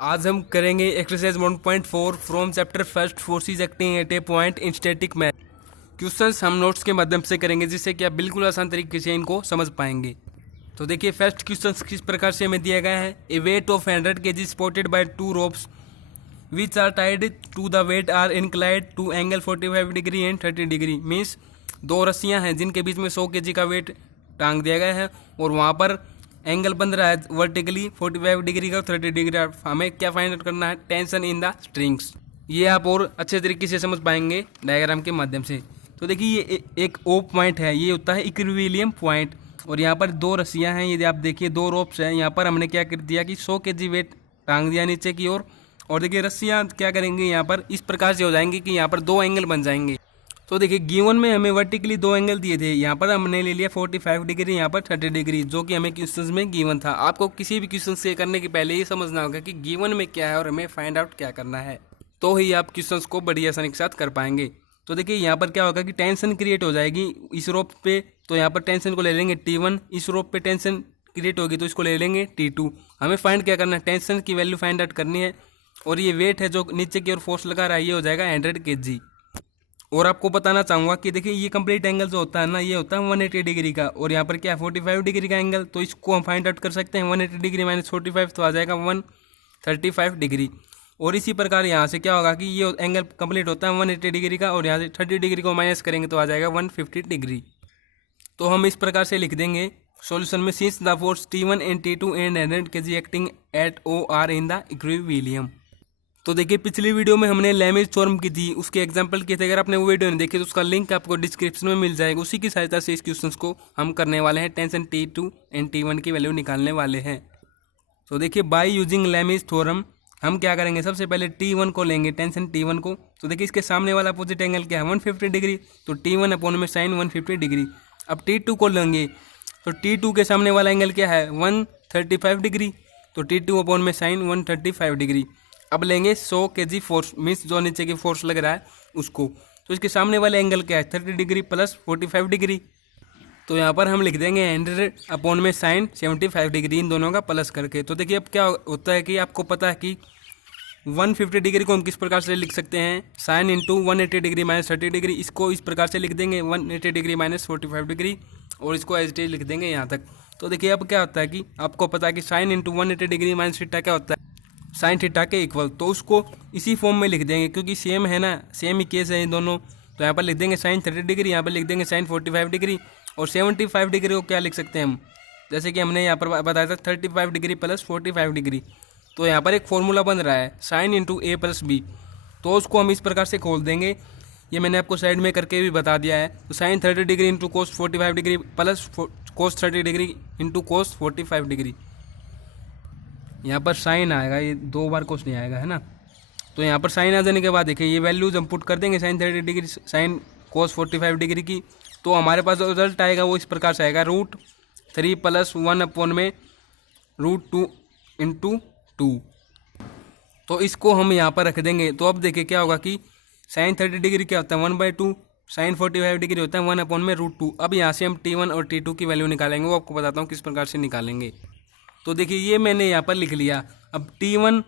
आज हम करेंगे exercise 1.4 from chapter first forces acting at A point in static math. Questions हम notes के माध्यम से करेंगे जिससे कि आप बिल्कुल आसान तरीके से इनको समझ पाएंगे। तो देखिए फर्स्ट क्वेश्चन किस प्रकार से हमें दिया गया है। A weight of 100 kg supported by 2 ropes which are tied to the weight are inclined to angle 45 degree and 30 degree. Means दो रस्सियां हैं जिनके बीच में 100 kg का वेट टांग दिया गया है और वहाँ पर एंगल बन रहा है वर्टिकली 45 डिग्री का 30 डिग्री। हमें क्या फाइंड आउट करना है, टेंशन इन द स्ट्रिंग्स। ये आप और अच्छे तरीके से समझ पाएंगे डायग्राम के माध्यम से। तो देखिए ये एक ओ पॉइंट है, ये होता है इक्विलिब्रियम पॉइंट। और यहाँ पर दो रस्सियाँ हैं, यदि आप देखिए दो रोप्स हैं। यहाँ पर हमने क्या कर दिया कि 100 kg वेट टांग दिया नीचे की ओर। और देखिए रस्सियाँ क्या करेंगे, यहाँ पर इस प्रकार से हो जाएंगी कि यहाँ पर दो एंगल बन जाएंगे। तो देखिए गिवन में हमें वर्टिकली दो एंगल दिए थे, यहाँ पर हमने ले लिया 45 डिग्री, यहाँ पर 30 डिग्री, जो कि हमें क्वेश्चंस में गिवन था। आपको किसी भी क्वेश्चन से करने के पहले ये समझना होगा कि गिवन में क्या है और हमें फाइंड आउट क्या करना है, तो ही आप क्वेश्चंस को बड़ी आसानी के साथ कर पाएंगे। तो देखिए यहाँ पर क्या होगा कि टेंशन क्रिएट हो जाएगी इस रोप पे, तो यहाँ पर टेंशन को ले लेंगे T1। इस रोप पे टेंशन क्रिएट होगी तो इसको ले लेंगे T2। हमें फाइंड क्या करना है, टेंशन की वैल्यू फाइंड आउट करनी है। और ये वेट है जो नीचे की ओर फोर्स लगा रहा है, ये हो जाएगा 100 kg। और आपको बताना चाहूँगा कि देखिए ये कंप्लीट एंगल जो होता है ना, ये होता है 180 डिग्री का। और यहाँ पर क्या है 45 डिग्री का एंगल, तो इसको हम फाइंड आउट कर सकते हैं। 180 डिग्री माइनस 45 तो आ जाएगा 135 डिग्री। और इसी प्रकार यहाँ से क्या होगा कि ये एंगल कंप्लीट होता है 180 डिग्री का, और यहाँ से 30 डिग्री को माइनस करेंगे तो आ जाएगा 150 डिग्री। तो हम इस प्रकार से लिख देंगे सॉल्यूशन में, since the force T1 and T2 and 100 kg acting at O are in the equilibrium. तो देखिए पिछली वीडियो में हमने लैमेज थ्योरम की थी, उसके एग्जांपल किए थे। अगर आपने वो वीडियो नहीं देखी तो उसका लिंक आपको डिस्क्रिप्शन में मिल जाएगा। उसी की सहायता से इस क्वेश्चन को हम करने वाले हैं। टेंशन T2 एंड T1 की वैल्यू निकालने वाले हैं। तो देखिए बाय यूजिंग लैमेज थ्योरम हम क्या करेंगे, सबसे पहले T1 को लेंगे, टेंशन T1 को। तो देखिए इसके सामने वाला अपोजिट एंगल क्या है 150 डिग्री, तो T1 अपॉन में साइन 150 डिग्री। अब T2 को लेंगे, तो T2 के सामने वाला एंगल क्या है 135 डिग्री, तो T2 अपॉन में साइन 135 डिग्री। अब लेंगे 100 kg फोर्स, मीन्स जो नीचे की फोर्स लग रहा है उसको। तो इसके सामने वाले एंगल क्या है 30 डिग्री प्लस 45 डिग्री। तो यहाँ पर हम लिख देंगे 100 अपॉन में साइन 75 डिग्री, इन दोनों का प्लस करके। तो देखिए अब क्या होता है कि आपको पता है कि 150 डिग्री को हम किस प्रकार से लिख सकते हैं, sign into 180 degree minus 30 degree. इसको इस प्रकार से लिख देंगे 180 डिग्री माइनस 45 डिग्री, और इसको एज इट इज लिख देंगे यहाँ तक। तो देखिए अब क्या होता है कि आपको पता है कि sign into 180 degree minus theta क्या होता है, साइन थीटा के इक्वल। तो उसको इसी फॉर्म में लिख देंगे क्योंकि सेम है ना, सेम ही केस है ये दोनों। तो यहाँ पर लिख देंगे साइन 30 डिग्री, यहाँ पर लिख देंगे साइन 45 डिग्री। और 75 डिग्री को क्या लिख सकते हैं हम, जैसे कि हमने यहाँ पर बताया था 35 डिग्री प्लस 45 डिग्री। तो यहाँ पर एक फॉर्मूला बन रहा है sine into A plus B, तो उसको हम इस प्रकार से खोल देंगे। ये मैंने आपको साइड में करके भी बता दिया है। तो sine 30 degree into cos 45 degree plus cos 30 degree into cos 45 degree. यहाँ पर साइन आएगा, ये दो बार कोस नहीं आएगा, है ना। तो यहाँ पर साइन आ जाने के बाद देखिए ये वैल्यूज हम पुट कर देंगे sine 30 degree sine cos 45 degree की। तो हमारे पास जो रिजल्ट आएगा वो इस प्रकार से आएगा √3 प्लस 1 अपॉन में √2 इंटू 2। तो इसको हम यहाँ पर रख देंगे। तो अब देखिए क्या होगा कि साइन 30 डिग्री क्या होता है 1/2, साइन 45 डिग्री होता है 1 अपॉन में √2। अब यहाँ से हम T1 और T2 की वैल्यू निकालेंगे, वो आपको बताता हूँ किस प्रकार से निकालेंगे। तो देखिए ये मैंने यहाँ पर लिख लिया। अब T1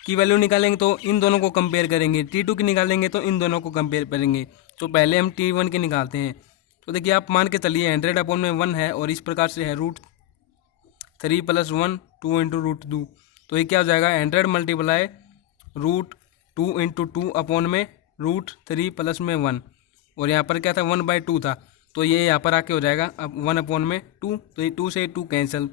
की वैल्यू निकालेंगे तो इन दोनों को कंपेयर करेंगे, T2 की निकालेंगे तो इन दोनों को कंपेयर करेंगे। तो पहले हम T1 की निकालते हैं। तो देखिए आप मान के चलिए 100 अपॉन में 1 है, और इस प्रकार से है √3 प्लस 1 2 इंटू √2। तो ये क्या हो जाएगा 100 मल्टीप्लाई √2 इंटू 2 अपॉन में √3 प्लस में 1। और यहाँ पर क्या था 1/2 था, तो ये यहाँ पर आके हो जाएगा अब 1 अपॉन में 2। तो ये 2 से 2 कैंसिल,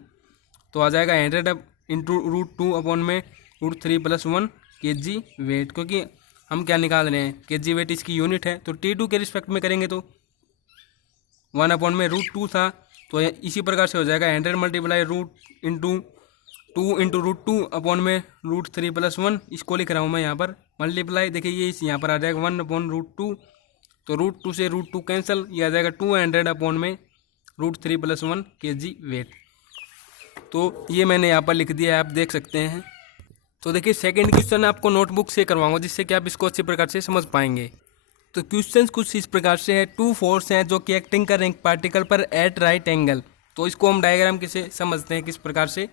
तो आ जाएगा 100 इंटू √2 अपॉन में √3 प्लस 1 kg वेट। क्योंकि हम क्या निकाल रहे हैं kg वेट, इसकी यूनिट है। तो T2 के रिस्पेक्ट में करेंगे तो 1 अपॉन में √2 था, तो इसी प्रकार से हो जाएगा 100 मल्टीप्लाई √2 इंटू √2 अपॉन में √3 प्लस 1। इसको लिख रहा हूँ मैं यहाँ पर मल्टीप्लाई। देखिए ये यहाँ पर आ जाएगा 1 अपॉन √2, तो √2 से √2 कैंसिल, ये आ जाएगा 200 अपॉन में √3 प्लस 1 kg वेट। तो ये मैंने यहाँ पर लिख दिया है, आप देख सकते हैं। तो देखिए सेकंड क्वेश्चन आपको नोटबुक से करवाऊंगा जिससे कि आप इसको अच्छी प्रकार से समझ पाएंगे। तो क्वेश्चन कुछ इस प्रकार से है, 2 फोर्स हैं जो कि एक्टिंग कर रहे हैं पार्टिकल पर एट राइट एंगल। तो इसको हम डायग्राम किसे समझते हैं किस प्रकार से।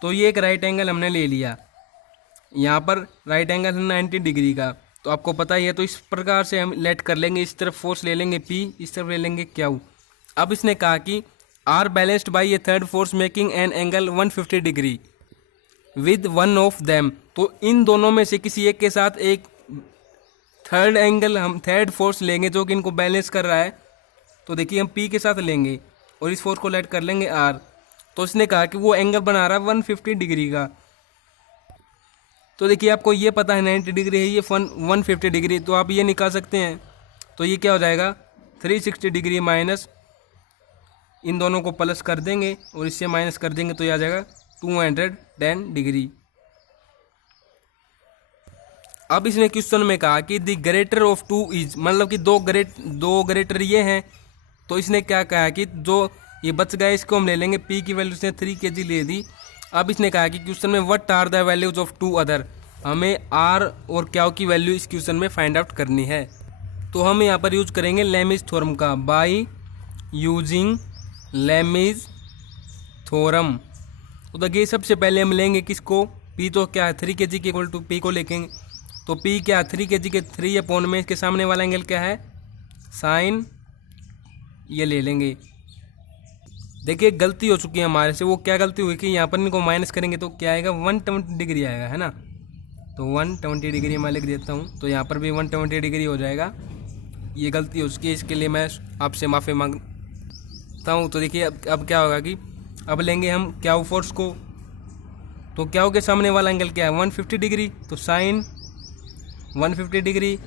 तो तो ये एक राइट एंगल हमने ले लिया, यहाँ पर राइट एंगल है 90 डिग्री का, तो आपको पता ही है। तो इस प्रकार से हम लेट कर लेंगे, इस तरफ फोर्स ले लेंगे P, इस तरफ ले लेंगे Q। अब इसने कहा कि are balanced by a third force making an angle 150 degree with one of them. तो इन दोनों में से किसी एक के साथ एक थर्ड एंगल, हम थर्ड फोर्स लेंगे जो कि इनको बैलेंस कर रहा है। तो देखिए हम P के साथ लेंगे और इस फोर्स को लेट कर लेंगे R। तो इसने कहा कि वो एंगल बना रहा है 150 डिग्री का। तो देखिए आपको ये पता है 90 डिग्री है, ये 150 डिग्री, तो आप ये निकाल सकते हैं। तो ये क्या हो जाएगा 360 डिग्री माइनस, इन दोनों को प्लस कर देंगे और इससे माइनस कर देंगे तो ये आ जाएगा 210 डिग्री। अब इसने क्वेश्चन में कहा कि the greater of two is, मतलब कि दो ग्रेटर ये हैं। तो इसने क्या कहा कि जो ये बच गया इसको हम ले लेंगे, P की वैल्यू इसने 3 kg ले दी। अब इसने कहा कि क्वेश्चन में what are the values of two other, हमें R और Q की वैल्यू इस क्वेश्चन में फाइंड आउट करनी है। तो हम यहाँ पर यूज करेंगे लेमिज थ्योरम का, बाई यूजिंग लेमिज थ्योरम। तो देखिए सबसे पहले हम लेंगे किसको, P तो क्या है 3 kg के इक्वल टू P को लेंगे। तो P क्या 3 kg के 3 अपॉन में इसके सामने वाला एंगल क्या है साइन, ये ले लेंगे। देखिए गलती हो चुकी है हमारे से, वो क्या गलती हुई कि यहाँ पर इनको माइनस करेंगे तो क्या आएगा 120 डिग्री आएगा, है ना। तो 120 डिग्री मैं लिख देता हूँ, तो यहाँ पर भी 120 डिग्री हो जाएगा। ये गलती हो चुकी है, इसके लिए मैं आपसे माफ़ी मांगता हूँ। तो देखिए अब क्या होगा कि अब लेंगे हम Q फोर्स को। तो Q के सामने वाला एंगल क्या है 150 डिग्री, तो साइन 150 डिग्री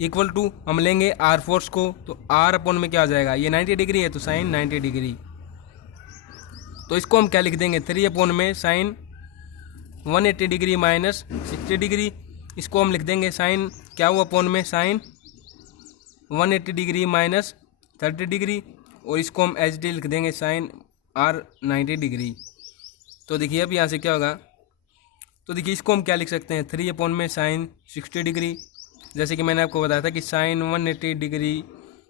इक्वल टू हम लेंगे R फोर्स को। तो R अपॉन में क्या आ जाएगा, ये 90 डिग्री है तो साइन 90 डिग्री। तो इसको हम क्या लिख देंगे 3 अपॉन में साइन 180 डिग्री माइनस 60 डिग्री, इसको हम लिख देंगे साइन क्या हुआ अपॉन में साइन 180 डिग्री माइनस 30 डिग्री, और इसको हम एच डी लिख देंगे साइन R 90 डिग्री। तो देखिए अब यहाँ से क्या होगा, तो देखिए इसको हम क्या लिख सकते हैं 3 अपॉन में साइन 60 डिग्री, जैसे कि मैंने आपको बताया था कि साइन 180 डिग्री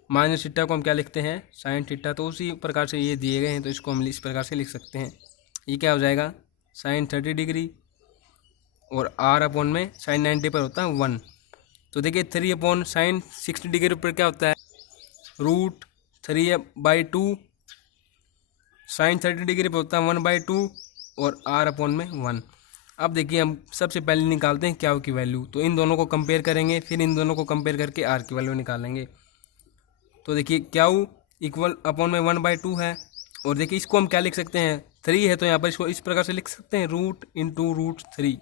माइनस थीटा को हम क्या लिखते हैं साइन थीटा। तो उसी प्रकार से ये दिए गए हैं, तो इसको हम इस प्रकार से लिख सकते हैं। ये क्या हो जाएगा साइन 30 डिग्री और R अपॉन में साइन 90 पर होता है 1। तो देखिए 3 अपॉन साइन 60 डिग्री पर क्या होता है √3/2, साइन 30 डिग्री पर होता है 1/2 और R अपॉन में 1। अब देखिए हम सबसे पहले निकालते हैं Q की वैल्यू। तो इन दोनों को कंपेयर करेंगे, फिर इन दोनों को कंपेयर करके R की वैल्यू निकालेंगे। तो देखिए Q इक्वल अपॉन में 1/2 है, और देखिए इसको हम क्या लिख सकते हैं 3 है, तो यहाँ पर इसको इस प्रकार से लिख सकते हैं रूट इंटू √3,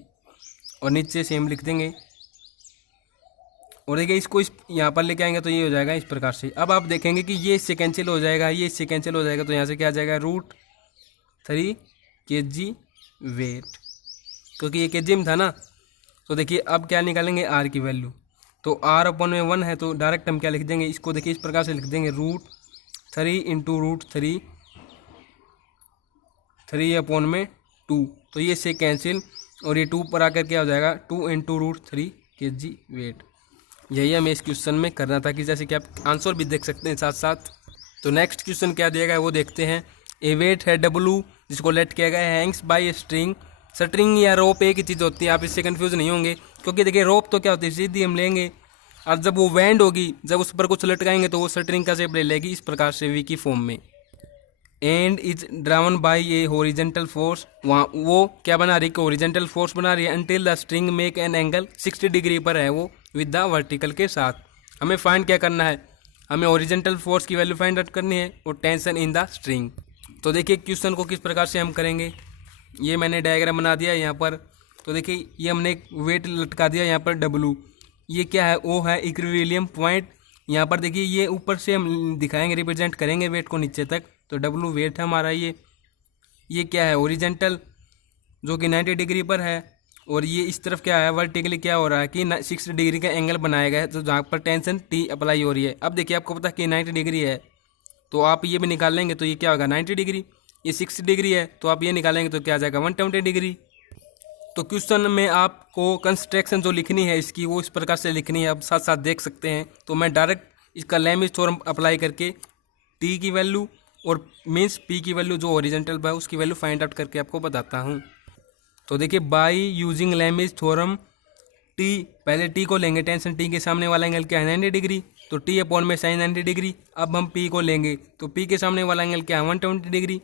और नीचे से हम लिख देंगे। और देखिए इसको यहाँ पर लेके आएंगे तो ये हो जाएगा इस प्रकार से। अब आप देखेंगे कि ये इससे कैंसिल हो जाएगा, ये इससे कैंसिल हो जाएगा, तो यहाँ से क्या आ जाएगा √3 kg वेट, क्योंकि ये kg में था ना। तो देखिए अब क्या निकालेंगे R की वैल्यू। तो R अपॉन में 1 है, तो डायरेक्ट हम क्या लिख देंगे, इसको देखिए इस प्रकार से लिख देंगे √3 इंटू √3 3 अपॉन में 2। तो ये से कैंसिल, और ये 2 पर आकर क्या हो जाएगा 2 इंटू √3 kg वेट। यही हमें इस क्वेश्चन में करना था, कि जैसे कि आप आंसर भी देख सकते हैं साथ साथ। तो नेक्स्ट क्वेश्चन क्या दिया गया है वो देखते हैं। ए वेट है W जिसको लेट किया गया है हैंग्स बाय स्ट्रिंग। स्ट्रिंग या रोप एक ही चीज़ होती है, आप इससे कंफ्यूज नहीं होंगे, क्योंकि देखिए रोप तो क्या होती है सीधी हम लेंगे, और जब वो बैंड होगी, जब उस पर कुछ लटकाएंगे तो वो स्ट्रिंग का शेप ले लेगी इस प्रकार से वी की फॉर्म में। And is drawn by a horizontal force, वहाँ वो क्या बना रही है हॉरिजेंटल फोर्स बना रही है। Until the string make an angle 60 degree पर है वो विद द वर्टिकल के साथ। हमें फाइंड क्या करना है, हमें हॉरिजेंटल फोर्स की वैल्यू फाइंड आउट करनी है और टेंशन इन द स्ट्रिंग। तो देखिए क्वेश्चन को किस प्रकार से हम करेंगे, ये मैंने डायग्राम बना दिया यहाँ पर। तो देखिए ये हमने एक वेट लटका दिया यहाँ पर W, ये क्या है O है इक्विलिब्रियम पॉइंट। यहाँ पर देखिए ये ऊपर से हम दिखाएंगे, रिप्रेजेंट करेंगे वेट को नीचे तक, तो W वेट है हमारा। ये क्या है ओरिजेंटल जो कि 90 डिग्री पर है, और ये इस तरफ क्या है वर्टिकली क्या हो रहा है कि 60 डिग्री का एंगल बनाया गया है, तो जहाँ पर टेंशन T अप्लाई हो रही है। अब देखिए आपको पता है कि 90 डिग्री है, तो आप ये भी निकाल लेंगे तो ये क्या होगा 90 डिग्री, ये 60 डिग्री है, तो आप ये निकालेंगे तो क्या आ जाएगा 120 डिग्री। तो क्वेश्चन में आपको कंस्ट्रक्शन जो लिखनी है इसकी वो इस प्रकार से लिखनी है, आप साथ साथ देख सकते हैं। तो मैं डायरेक्ट इसका लेमिज थ्योरम अप्लाई करके T की वैल्यू और मीन्स P की वैल्यू जो ओरिजेंटल है उसकी वैल्यू फाइंड आउट करके आपको बताता हूँ। तो देखिए बाई यूजिंग लैमिज थ्योरम टी, पहले टी को लेंगे, टेंशन टी के सामने वाला एंगल क्या है 90 डिग्री, तो टी अपॉन में साइन 90 डिग्री। अब हम पी को लेंगे तो पी के सामने वाला एंगल क्या है 120 डिग्री,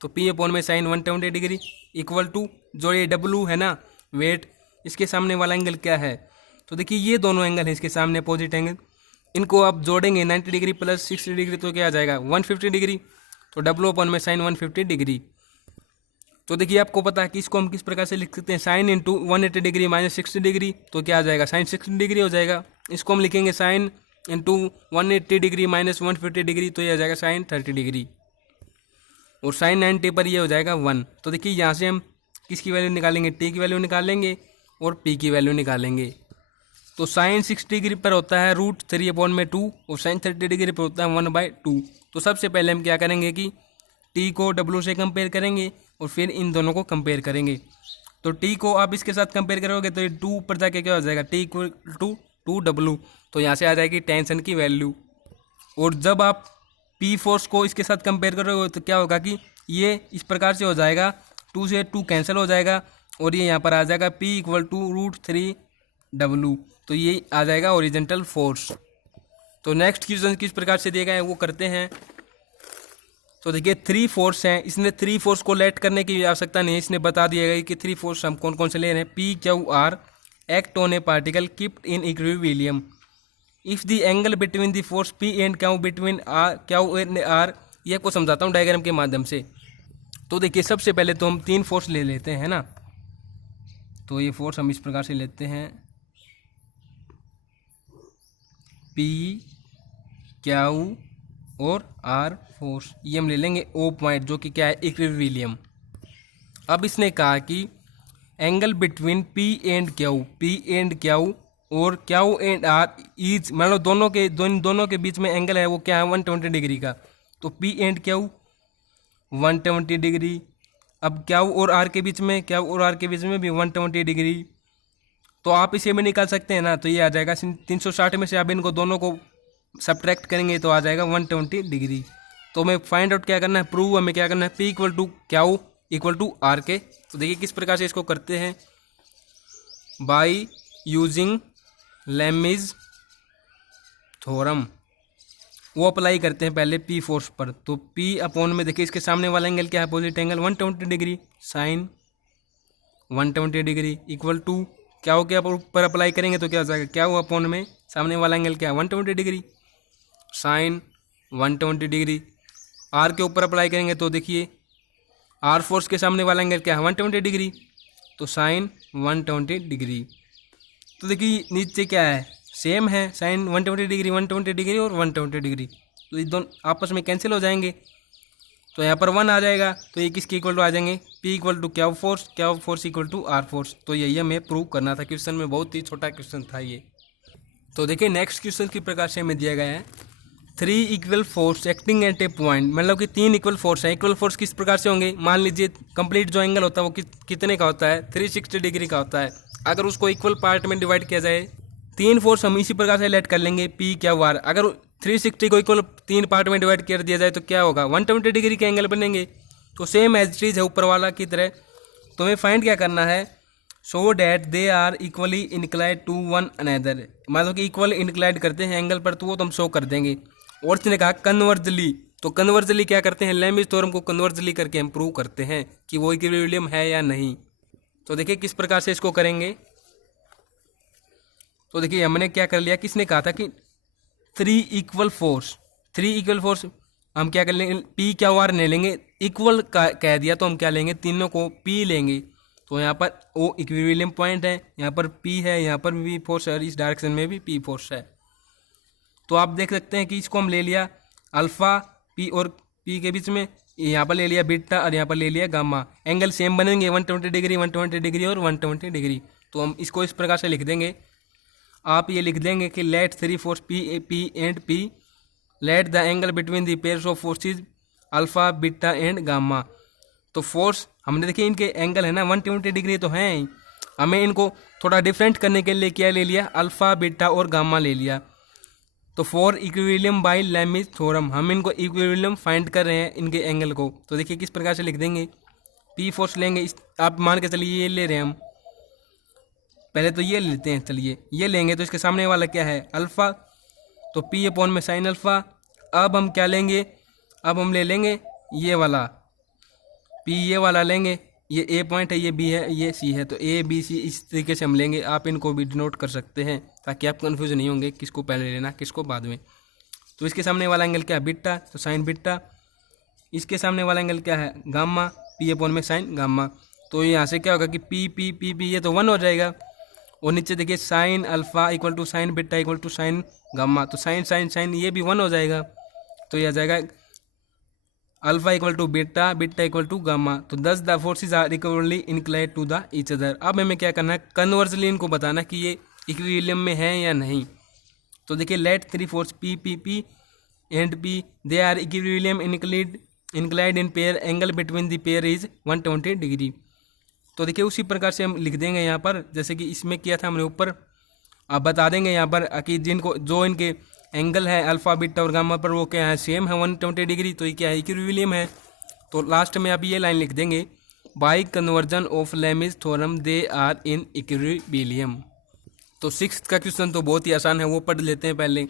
तो पी अपॉन में साइन 120 डिग्री इक्वल टू जो ये डब्लू है ना वेट, इसके सामने वाला एंगल क्या है, तो देखिए ये दोनों एंगल हैं इसके सामने अपोजिट एंगल, इनको आप जोड़ेंगे 90 डिग्री प्लस 60 डिग्री तो क्या आ जाएगा 150 डिग्री, तो डब्लू अपॉन में साइन 150 डिग्री। तो देखिए आपको पता है कि इसको हम किस प्रकार से लिख सकते हैं, sign into 180 degree minus 60 degree तो क्या आ जाएगा साइन 60 डिग्री हो जाएगा। इसको हम लिखेंगे sign into 180 degree minus 150 degree तो ये आ जाएगा साइन 30 डिग्री, और साइन 90 पर ये हो जाएगा 1। तो देखिए यहाँ से हम किसकी वैल्यू निकालेंगे, टी की वैल्यू निकालेंगे और पी की वैल्यू निकालेंगे। तो साइन 60 डिग्री पर होता है √3/2 और साइन 30 डिग्री पर होता है 1/2। तो सबसे पहले हम क्या करेंगे कि टी को डब्लू से कंपेयर करेंगे और फिर इन दोनों को कंपेयर करेंगे। तो टी को आप इसके साथ कंपेयर करोगे तो ये 2 ऊपर जाके क्या हो जाएगा टी इक्वल टू 2W, तो यहाँ से आ जाएगी टेंशन की वैल्यू। और जब आप पी फोर्स को इसके साथ कंपेयर करोगे तो क्या होगा कि ये इस प्रकार से हो जाएगा, 2 से 2 कैंसिल हो जाएगा और ये यहाँ पर आ जाएगा P इक्वल टू √3W, तो ये आ जाएगा ओरिजेंटल फोर्स। तो नेक्स्ट क्वेश्चन किस प्रकार से दिया गया है वो करते हैं। तो देखिए 3 फोर्स हैं, इसने 3 फोर्स को लेट करने की आवश्यकता नहीं है, इसने बता दिया गया कि 3 फोर्स हम कौन कौन से ले रहे हैं। P Q R act on A particle keeped in equilibrium if the angle between the force P and Q between Q and R, ये आपको समझाता हूँ डायग्राम के माध्यम से। तो देखिए सबसे पहले तो हम 3 फोर्स ले लेते हैं ना, तो ये फोर्स हम इस प्रकार से लेते हैं P Q और R फोर्स, ये हम ले लेंगे O पॉइंट जो कि क्या है इक्विलिब्रियम। अब इसने कहा कि angle between P and Q और Q एंड R इज, मतलब दोनों के बीच में एंगल है वो क्या है 120 डिग्री का, तो P एंड Q 120 डिग्री। अब Q और R के बीच में भी 120 डिग्री, तो आप इसे भी निकाल सकते हैं ना, तो ये आ जाएगा 360 में से आप इनको दोनों को सब्ट्रैक्ट करेंगे तो आ जाएगा 120 डिग्री। तो हमें फाइंड आउट क्या करना है, प्रूव हमें क्या करना है, P equal to Q equal to R के। तो देखिए किस प्रकार से इसको करते हैं, बाई यूजिंग लैमिज थ्योरम, वो अप्लाई करते हैं पहले P फोर्स पर। तो P अपॉन में देखिए इसके सामने वाला एंगल क्या है opposite angle 120 degree, sine 120 degree equal to Q के ऊपर अप्लाई करेंगे तो क्या हो जाएगा Q अपॉन में सामने वाला एंगल क्या है 120 डिग्री, साइन 120 डिग्री। R के ऊपर अप्लाई करेंगे तो देखिए R फोर्स के सामने वाला एंगल क्या है 120 डिग्री, तो साइन 120 डिग्री। तो देखिए नीचे क्या है सेम है, साइन 120 डिग्री और 120 डिग्री, तो ये दोनों आपस में कैंसिल हो जाएंगे, तो यहाँ पर 1 आ जाएगा, तो ये किसके इक्वल टू आ जाएंगे P equal to Q force equal to R force. तो यही हमें प्रूव करना था क्वेश्चन में, बहुत ही छोटा क्वेश्चन था ये। तो देखिए नेक्स्ट क्वेश्चन की प्रकार से हमें दिया गया है 3 equal force acting at A point, मतलब कि 3 इक्वल फोर्स है। इक्वल फोर्स किस प्रकार से होंगे, मान लीजिए कंप्लीट जो एंगल होता है वो कितने का होता है 360 डिग्री का होता है। अगर उसको इक्वल पार्ट में डिवाइड किया जाए, 3 फोर्स हम इसी प्रकार से लेट कर लेंगे P Q R। अगर 360 को इक्वल 3 पार्ट में डिवाइड कर दिया जाए तो क्या होगा 120 डिग्री के एंगल बनेंगे। तो सेम एज इट इज है ऊपर वाला की तरह, तो हमें फाइंड क्या करना है, so that they are equally inclined to one another, मतलब कि इक्वल इनक्लाइड करते हैं एंगल पर, तो वो तो हम शो कर देंगे। और इसने कहा कन्वर्जली, तो कन्वर्जली क्या करते हैं, लैमिज थ्योरम को कन्वर्जली करके हम प्रूव करते हैं कि वो इक्विलिब्रियम है या नहीं। तो देखिए किस प्रकार से इसको करेंगे। तो देखिए हमने क्या कर लिया, किसने कहा था कि 3 इक्वल फोर्स हम क्या कर लेंगे P Q R ले लेंगे, इक्वल कह दिया तो हम क्या लेंगे, तीनों को P लेंगे। तो यहाँ पर O इक्विलिब्रियम पॉइंट है, यहाँ पर P है, यहाँ पर भी फोर्स है और इस डायरेक्शन में भी P फोर्स है। तो आप देख सकते हैं कि इसको हम ले लिया अल्फा P और P के बीच में, यहाँ पर ले लिया बीटा और यहाँ पर ले लिया गामा। एंगल सेम बनेंगे 120 डिग्री और 120 डिग्री। तो हम इसको इस प्रकार से लिख देंगे, आप ये लिख देंगे कि let 3 force P and P let the angle between the pairs of forces alpha beta and gamma. तो फोर्स हमने देखिए इनके एंगल है ना 120 डिग्री तो हैं ही, हमें इनको थोड़ा डिफरेंट करने के लिए क्या ले लिया, अल्फा बीटा और गामा ले लिया। तो फॉर इक्विलिब्रियम बाय लैमिज थ्योरम, हम इनको इक्विलिब्रियम फाइंड कर रहे हैं इनके एंगल को। तो देखिए किस प्रकार से लिख देंगे, पी फोर्स लेंगे, इस आप मान के चलिए ये ले रहे हैं हम, पहले तो ये लेते हैं, चलिए ये लेंगे तो इसके सामने वाला क्या है अल्फ़ा, तो पी अपॉन में साइन अल्फ़ा। अब हम क्या लेंगे, अब हम ले लेंगे ये वाला पी, ये वाला लेंगे, ये ए पॉइंट है, ये बी है, ये सी है, तो ए बी सी इस तरीके से हम लेंगे। आप इनको भी डिनोट कर सकते हैं ताकि आप कन्फ्यूज नहीं होंगे किसको पहले लेना किसको बाद में। तो इसके सामने वाला एंगल क्या है बीटा, तो साइन बीटा। इसके सामने वाला एंगल क्या है गामा, पी अपॉन में साइन गामा। तो यहाँ से क्या होगा कि पी पी पी पी ये तो 1 हो जाएगा, और नीचे देखिए sine alpha equal to sine beta equal to sine gamma, तो साइन साइन साइन ये भी 1 हो जाएगा, तो यह आ जाएगा alpha equal to beta beta equal to gamma. तो thus the forces are equally inclined to the each other. अब हमें क्या करना है, कन्वर्सली इनको बताना कि ये इक्विलिब्रियम में है या नहीं। तो देखिए let 3 force P P P and P they are equilibrium inclined in pair, angle between the pair is 120 degree. तो देखिए उसी प्रकार से हम लिख देंगे यहाँ पर, जैसे कि इसमें किया था हमने ऊपर। आप बता देंगे यहाँ पर कि जिनको जो इनके एंगल है अल्फ़ा बीटा और गामा पर वो क्या है सेम है 120 डिग्री, तो ये क्या है इक्विलिब्रियम है। तो लास्ट में आप ये लाइन लिख देंगे by conversion of Lami's theorem they are in equilibrium. तो 6th का क्वेश्चन तो बहुत ही आसान है, वो पढ़ लेते हैं पहले।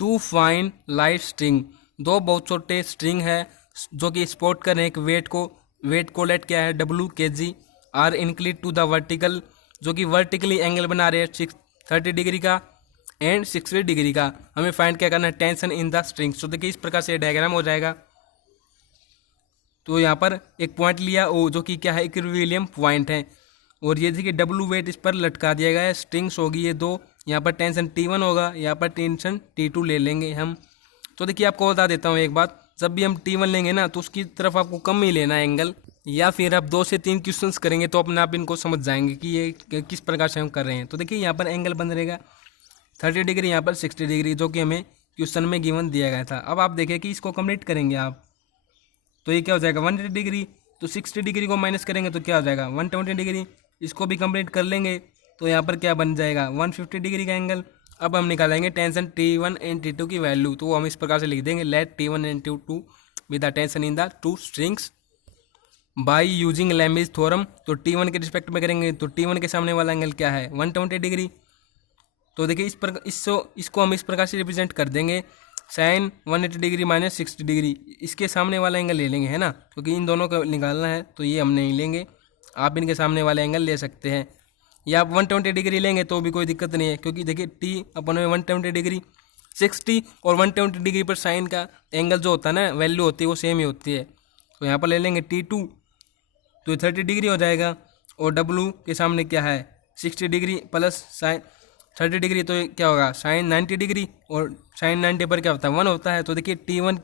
टू फाइन लाइट स्ट्रिंग, दो बहुत छोटे स्ट्रिंग है जो कि सपोर्ट कर रहे हैं एक वेट को लेट क्या है W kg, are inclined to the vertical, जो कि वर्टिकली एंगल बना रहे हैं 30 डिग्री का एंड 60 डिग्री का। हमें फाइंड क्या करना है टेंशन इन द स्ट्रिंग्स। तो देखिए इस प्रकार से डायग्राम हो जाएगा। तो यहाँ पर एक पॉइंट लिया ओ जो कि क्या है इक्विलिब्रियम पॉइंट है, और ये देखिए W वेट इस पर लटका दिया गया है, स्ट्रिंग्स होगी ये दो, यहाँ पर टेंशन T1 होगा, यहाँ पर टेंशन T2 ले लेंगे हम। तो देखिए आपको बता देता हूँ एक बात, जब भी हम T1 लेंगे ना तो उसकी तरफ आपको कम ही लेना है एंगल, या फिर आप 2 से 3 क्वेश्चंस करेंगे तो अपने आप इनको समझ जाएंगे कि ये किस प्रकार से हम कर रहे हैं। तो देखिए यहाँ पर एंगल बन रहेगा 30 डिग्री, यहाँ पर 60 डिग्री, जो कि हमें क्वेश्चन में गिवन दिया गया था। अब आप देखिए कि इसको कंप्लीट करेंगे आप, तो ये क्या हो जाएगा 180 डिग्री, तो 60 डिग्री को माइनस करेंगे तो क्या हो जाएगा 120 डिग्री। इसको भी कंप्लीट कर लेंगे तो यहाँ पर क्या बन जाएगा 150 डिग्री का एंगल। अब हम निकालेंगे टेंशन T1 एंड T2 की वैल्यू, तो हम इस प्रकार से लिख देंगे let T1 and T2 with the tension in the two strings by using Lami's theorem. तो T1 के रिस्पेक्ट में करेंगे तो T1 के सामने वाला एंगल क्या है 120 डिग्री। तो देखिए इसको हम इस प्रकार से रिप्रेजेंट कर देंगे साइन 180 डिग्री माइनस 60 डिग्री, इसके सामने वाला एंगल ले लेंगे है ना, क्योंकि इन दोनों को निकालना है तो ये हम नहीं लेंगे, आप इनके सामने वाले एंगल ले सकते हैं, या आप 120 डिग्री लेंगे तो भी कोई दिक्कत नहीं है, क्योंकि देखिए T अपन में 120 डिग्री 60 और 120 डिग्री पर साइन का एंगल जो होता है ना वैल्यू होती है वो सेम ही होती है। तो यहाँ पर ले लेंगे T2, तो 30 डिग्री हो जाएगा, और W के सामने क्या है 60 डिग्री प्लस साइन 30 डिग्री, तो क्या होगा साइन 90 डिग्री, और साइन 90 पर क्या होता है 1 होता है। तो देखिए T1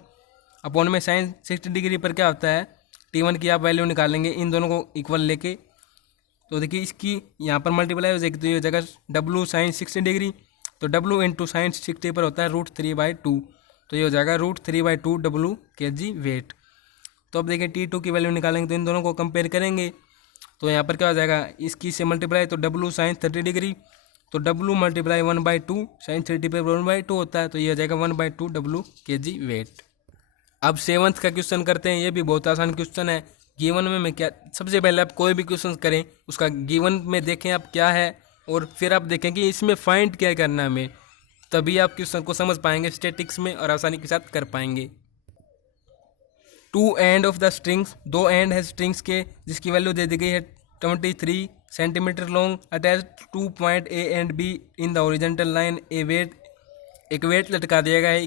अपॉन में साइन 60 डिग्री पर क्या होता है T1 की आप वैल्यू निकालेंगे इन दोनों को इक्वल लेके। तो देखिए इसकी यहाँ पर मल्टीप्लाई हो जाएगी, तो ये जगह W साइन 60 डिग्री, तो W इंटू साइन 60 पर होता है √3/2, तो ये हो जाएगा √3/2 W kg वेट। तो अब देखिए T2 की वैल्यू निकालेंगे तो इन दोनों को कंपेयर करेंगे, तो यहाँ पर क्या हो जाएगा इसकी से मल्टीप्लाई, तो W साइन 30 डिग्री, तो W मल्टीप्लाई 1/2 साइन 30 पर 1/2 होता है, तो ये हो जाएगा 1/2 W kg वेट। अब 7th का क्वेश्चन करते हैं, ये भी बहुत आसान क्वेश्चन है। गिवन में मैं क्या, सबसे पहले आप कोई भी क्वेश्चन करें उसका गिवन में देखें आप क्या है, और फिर आप देखें कि इसमें फाइंड क्या करना है हमें, तभी आप क्वेश्चन को समझ पाएंगे स्टैटिक्स में और आसानी के साथ कर पाएंगे। Two end of the strings, दो एंड है स्ट्रिंग्स के जिसकी वैल्यू दे दी गई है 23 centimetre long, attach to point A and B in the horizontal line. एक वेट लटका दिया गया है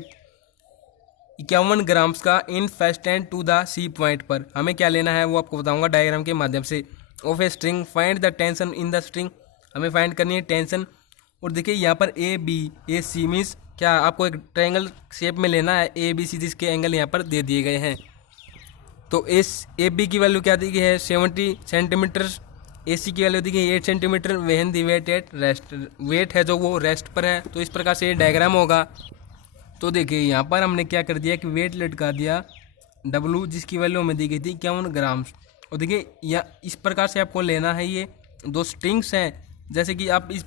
51 ग्राम्स का in fastened to the C point पर। हमें क्या लेना है वो आपको बताऊंगा डायग्राम के माध्यम से। Of a string find the tension in the string, हमें फाइंड करनी है टेंशन। और देखिए यहाँ पर A C मीन्स क्या आपको एक ट्रायंगल शेप में लेना है ABC, जिसके एंगल यहाँ पर दे दिए गए हैं। तो AB की वैल्यू क्या दी गई है 70 सेंटीमीटर, AC की वैल्यू दी गई 8 centimetre, when the weight at rest, weight है जो वो रेस्ट पर है। तो इस प्रकार से ये डायग्राम होगा। तो देखिए यहाँ पर हमने क्या कर दिया कि वेट लटका दिया W, जिसकी वैल्यू हमें दी गई थी 51 ग्राम्स। और देखिए या इस प्रकार से आपको लेना है, ये दो स्ट्रिंग्स हैं, जैसे कि आप इस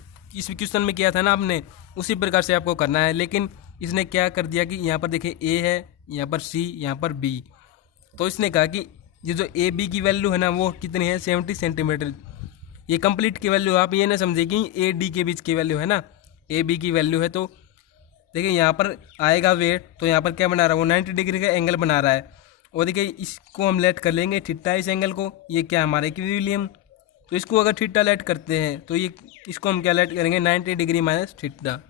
क्वेश्चन में किया था ना आपने, उसी प्रकार से आपको करना है। लेकिन इसने क्या कर दिया कि यहाँ पर देखिए A है, यहाँ पर C, यहाँ पर B। तो इसने कहा कि ये जो ए बी की वैल्यू है ना वो कितनी है 70 सेंटीमीटर। ये कंप्लीट की वैल्यू, आप ये ना समझे कि ए डी के बीच की वैल्यू है ना, ए बी की वैल्यू है। तो देखिए यहाँ पर आएगा वेट, तो यहाँ पर क्या बना रहा है वो 90 डिग्री का एंगल बना रहा है। और देखिए इसको हम लेट कर लेंगे थीटा, इस एंगल को, ये क्या हमारा इक्विलिब्रियम। तो इसको अगर थीटा लेट करते हैं तो ये इसको हम क्या लेट करेंगे 90 डिग्री माइनस थीटा।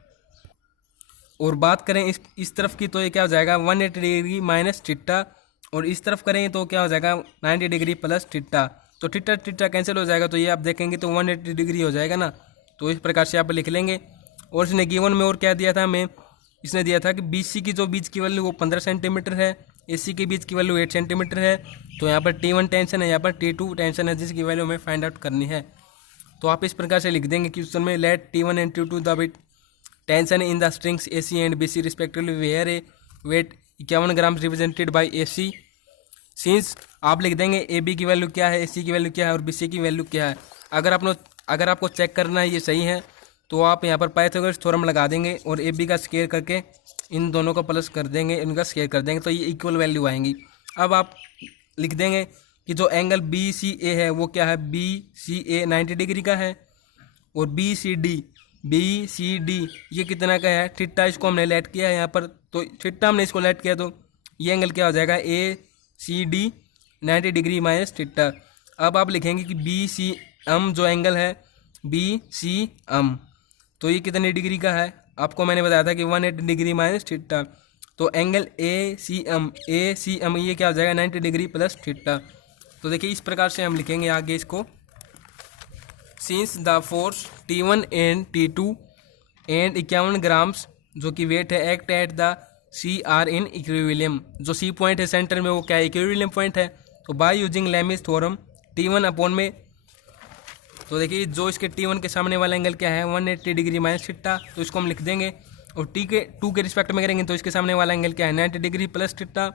और बात करें इस तरफ की तो ये क्या हो जाएगा 180 डिग्री माइनस थीटा। और इस तरफ करेंगे तो क्या हो जाएगा 90 डिग्री प्लस थीटा। तो थीटा थीटा कैंसिल हो जाएगा, तो ये आप देखेंगे तो 180 डिग्री हो जाएगा ना। तो इस प्रकार से आप लिख लेंगे। और इसने गिवन में और क्या दिया था हमें, इसने दिया था कि BC की जो बीच की वैल्यू वो 15 सेंटीमीटर है, AC की बीच की वैल्यू 8 सेंटीमीटर है। तो यहाँ पर T1 टेंशन है, यहाँ पर T2 टेंशन है, जिसकी वैल्यू हमें फाइंड आउट करनी है। तो आप इस प्रकार से लिख देंगे कि क्वेश्चन में let T1 and T2 the bit tension in the strings AC and BC respectively where a weight 51 gram represented by AC। Since आप लिख देंगे AB की वैल्यू क्या है, AC की वैल्यू क्या है और BC की वैल्यू क्या है। अगर आपको चेक करना है ये सही है तो आप यहाँ पर पाइथागोरस थ्योरम लगा देंगे और AB का स्क्वायर करके इन दोनों को प्लस कर देंगे, इनका स्क्वायर कर देंगे, तो ये इक्वल वैल्यू आएंगी। अब आप लिख देंगे कि जो एंगल BCA है वो क्या है, BCA 90 डिग्री का है। और BCD ये कितना का है थीटा, इसको हमने लेट किया है यहाँ पर। तो थीटा हमने इसको लेट किया तो ये एंगल क्या हो जाएगा ACD 90 डिग्री माइनस थीटा। अब आप लिखेंगे कि BCM जो एंगल है BCM, तो ये कितने डिग्री का है, आपको मैंने बताया था कि 180 डिग्री माइनस थीटा। तो एंगल ACM ये क्या हो जाएगा 90 डिग्री प्लस थीटा। तो देखिए इस प्रकार से हम लिखेंगे आगे इसको। Since the force T1 and T2 and 51 grams जो कि वेट है act at the CR in equilibrium. जो C पॉइंट है सेंटर में वो क्या है इक्विलिब्रियम पॉइंट है। तो by using Lami's theorem T1 upon में, तो देखिए जो इसके T1 के सामने वाला एंगल क्या है 180 डिग्री माइनस थीटा, तो इसको हम लिख देंगे। और T2 के रिस्पेक्ट में करेंगे तो इसके सामने वाला एंगल क्या है 90 डिग्री प्लस थीटा।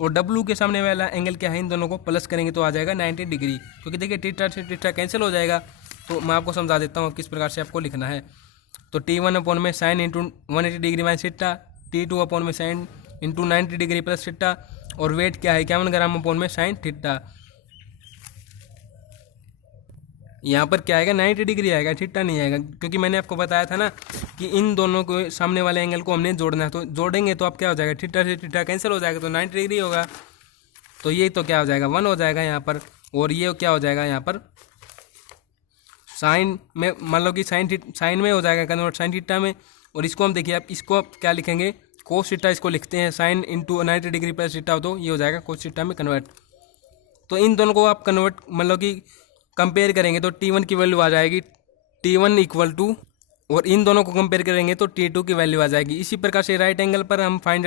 और W के सामने वाला एंगल क्या है, इन दोनों को प्लस करेंगे तो आ जाएगा 90 डिग्री, क्योंकि देखिए थीटा से थीटा कैंसिल हो जाएगा। तो मैं आपको समझा देता हूँ किस प्रकार से आपको लिखना है। तो T1 अपॉन में sine into 180 degree minus theta, T2 upon में sine into 90 degree plus theta. और वेट क्या है 51 ग्राम अपॉन में साइन थीटा। यहाँ पर क्या आएगा 90 डिग्री आएगा, थीटा नहीं आएगा, क्योंकि मैंने आपको बताया था ना कि इन दोनों को सामने वाले एंगल को हमने जोड़ना है। तो जोड़ेंगे तो आप क्या हो जाएगा थीटा से थीटा कैंसिल हो जाएगा, तो 90 डिग्री होगा। तो ये तो क्या हो जाएगा 1 हो जाएगा यहाँ पर। और ये क्या हो जाएगा यहाँ पर साइन में, मान लो कि साइन में हो जाएगा कन्वर्ट साइन थीटा में। और इसको हम देखिए आप इसको क्या लिखेंगे कोस थीटा, इसको लिखते हैं sign into 90 degree plus theta, तो ये हो जाएगा कोस थीटा में कन्वर्ट। तो इन दोनों को आप कन्वर्ट मतलब कि कंपेयर करेंगे तो T1 की वैल्यू आ जाएगी T1 इक्वल टू, और इन दोनों को कंपेयर करेंगे तो T2 की वैल्यू आ जाएगी। इसी प्रकार से राइट एंगल पर हम फाइंड